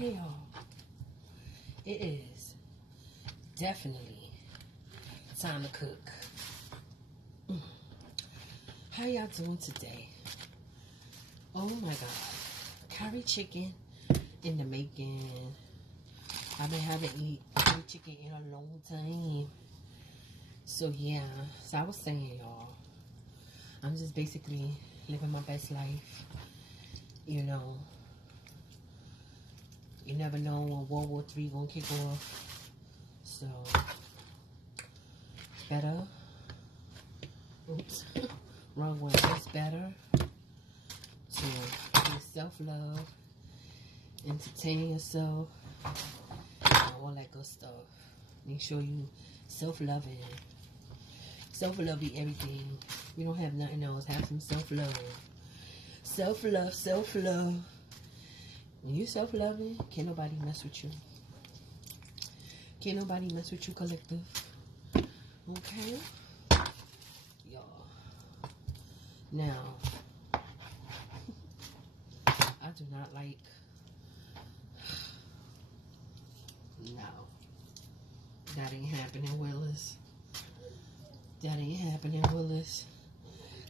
Okay, y'all. It is definitely time to cook. How y'all doing today? Oh my God. Curry chicken in the making. I've been having eat curry chicken in a long time. So yeah, so I was saying, y'all, I'm just basically living my best life. You know, you never know when World War III gonna kick off. So, better. Oops. Wrong one. It's better to do self-love, entertain yourself, and all that good stuff. Make sure you self-loving. Self-love be everything. You don't have nothing else. Have some self-love. Self-love, self-love. When you self-loving, can't nobody mess with you. Can't nobody mess with you, collective. Okay? Y'all. Now, I do not like... No. That ain't happening, Willis. That ain't happening, Willis.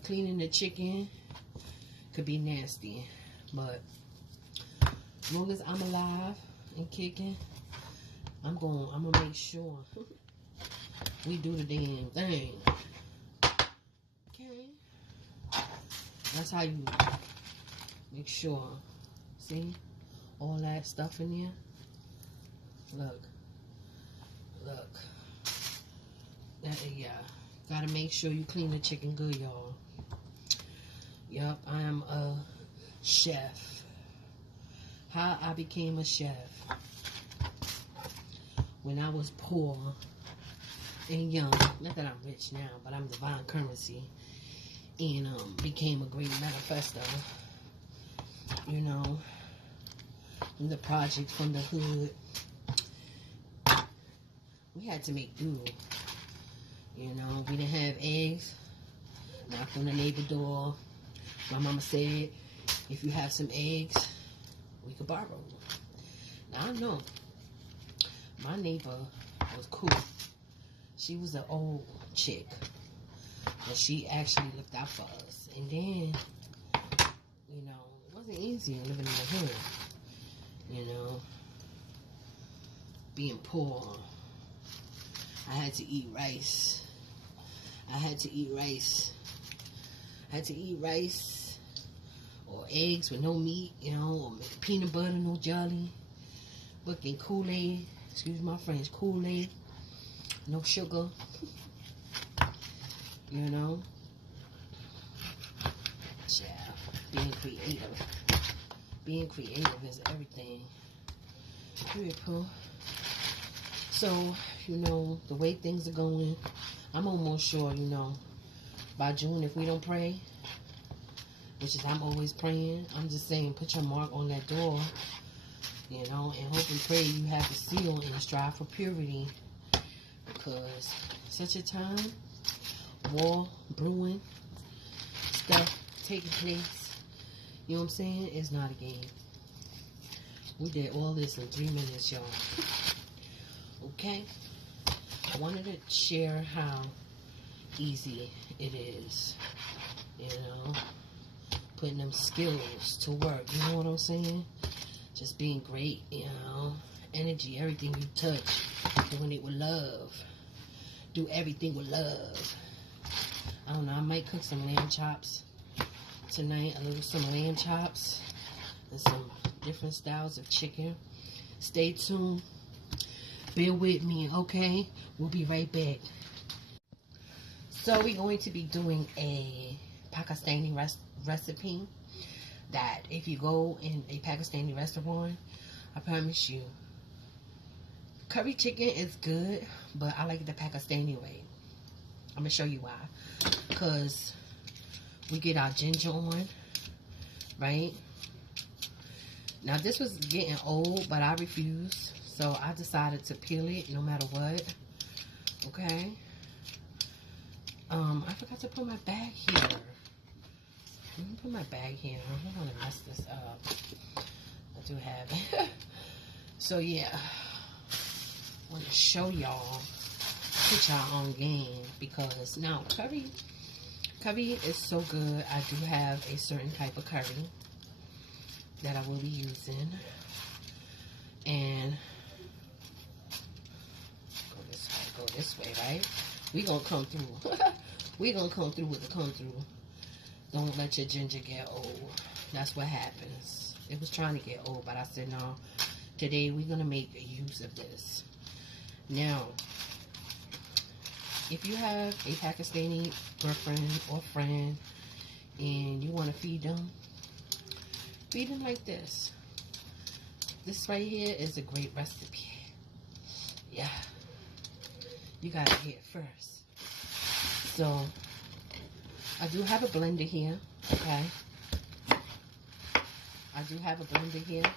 Cleaning the chicken could be nasty, but as long as I'm alive and kicking, I'm gonna make sure we do the damn thing. Okay? That's how you make sure. See? All that stuff in there. Look. Look. Yeah. Gotta make sure you clean the chicken good, y'all. Yup, I am a chef. How I became a chef. When I was poor and young. Not that I'm rich now, but I'm divine currency. And became a great manifestor. You know. From the project, from the hood. We had to make do. You know, we didn't have eggs. Knocked on the neighbor door. My mama said, if you have some eggs, we could borrow. Now I know my neighbor was cool. She was an old chick, but she actually looked out for us. And then, you know, it wasn't easy living in the hood. You know, being poor. I had to eat rice. I had to eat rice. I had to eat rice or eggs with no meat, you know, or peanut butter, no jelly. Fucking Kool-Aid. Excuse my French. Kool-Aid. No sugar. You know. Yeah. Being creative. Being creative is everything. Period, Pooh. So, you know, the way things are going, I'm almost sure, you know, by June, if we don't pray, which is I'm always praying, I'm just saying, put your mark on that door, you know, and hope and pray you have the seal and strive for purity, because such a time, war, brewing, stuff taking place, you know what I'm saying, it's not a game. We did all this in 3 minutes, y'all. Okay? I wanted to share how easy it is, you know, putting them skills to work, you know what I'm saying? Just being great, you know, energy, everything you touch, doing it with love. Do everything with love. I don't know, I might cook some lamb chops tonight, some lamb chops and some different styles of chicken. Stay tuned. Bear with me, okay? We'll be right back. So we're going to be doing a Pakistani recipe that if you go in a Pakistani restaurant, I promise you, curry chicken is good, but I like it the Pakistani way. I'm going to show you why. Because we get our ginger on, right? Now this was getting old, but I refused. So I decided to peel it no matter what. Okay. I forgot to put my bag here. Let me put my bag here. I don't want to mess this up. I do have it. So yeah, I want to show y'all, put y'all on game, because now curry is so good. I do have a certain type of curry that I will be using, and go this way, right? We gonna come through. We gonna come through with the come through. Don't let your ginger get old. That's what happens. It was trying to get old, but I said no. Today we're gonna make use of this. Now, if you have a Pakistani girlfriend or friend and you want to feed them like this. This right here is a great recipe. Yeah, you gotta hear it first. So I do have a blender here. Okay, I do have a blender here,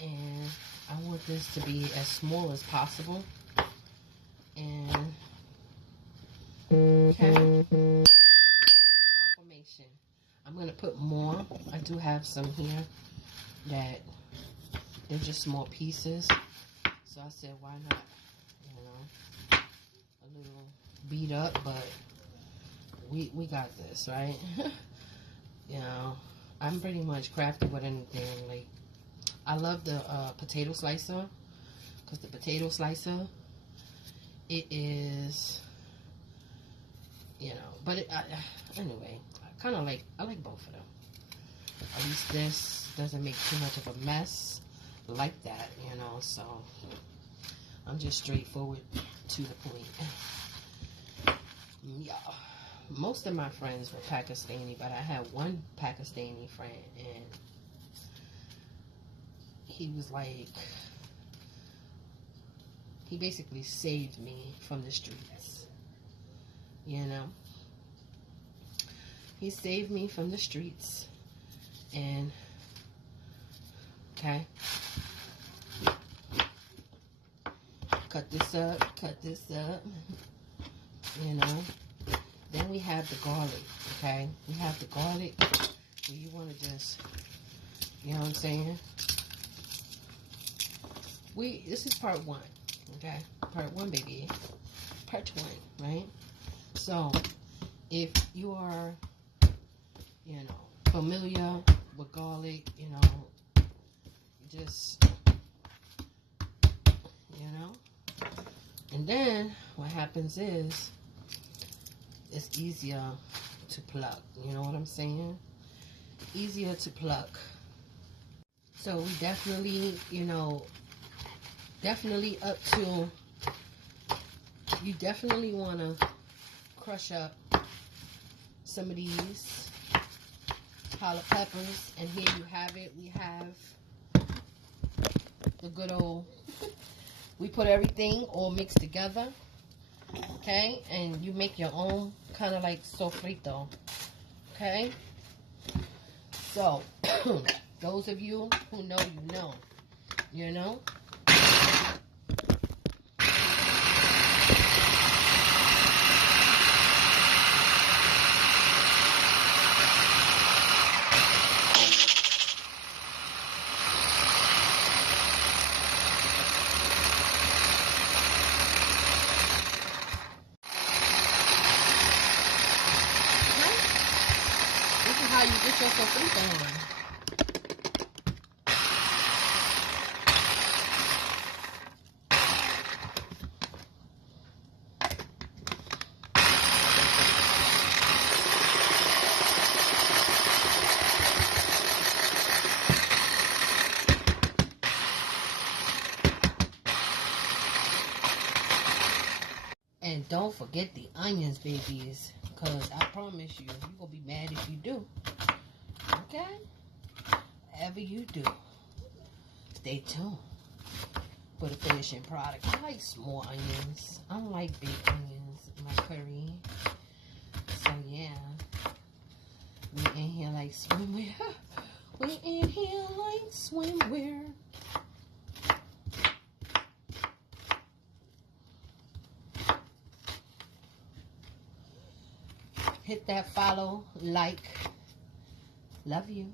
and I want this to be as small as possible. And okay, confirmation. I'm gonna put more. I do have some here that they're just small pieces. So I said, why not? You know, a little beat up, but we got this, right? You know, I'm pretty much crafty with anything. Like, I love the potato slicer, because the potato slicer, it is, you know, but anyway, I like both of them. At least this doesn't make too much of a mess like that, you know. So I'm just straightforward to the point. Yeah, most of my friends were Pakistani, but I had one Pakistani friend, and he was like, he basically saved me from the streets, you know. He saved me from the streets. And okay, cut this up, you know. Then we have the garlic. Okay, we have the garlic. You want to just, you know what I'm saying, this is part one. Okay, part one, baby. Part one, right? So if you are, you know, familiar with garlic, you know, just, you know, and then what happens is it's easier to pluck. You know what I'm saying? Easier to pluck. So we definitely, you know, definitely up to, you definitely want to crush up some of these hollow peppers, and here you have it. We have the good old, we put everything all mixed together, okay, and you make your own kind of like sofrito, okay. So those of you who know, you know. How you get your sofrito on. And don't forget the onions, babies, because I promise you, you're going to be mad if you do. Okay? Whatever you do, stay tuned for the finishing product. I like small onions. I don't like big onions in my curry. So, yeah. We in here like swimwear. We in here like swimwear. Hit that follow, like. Love you.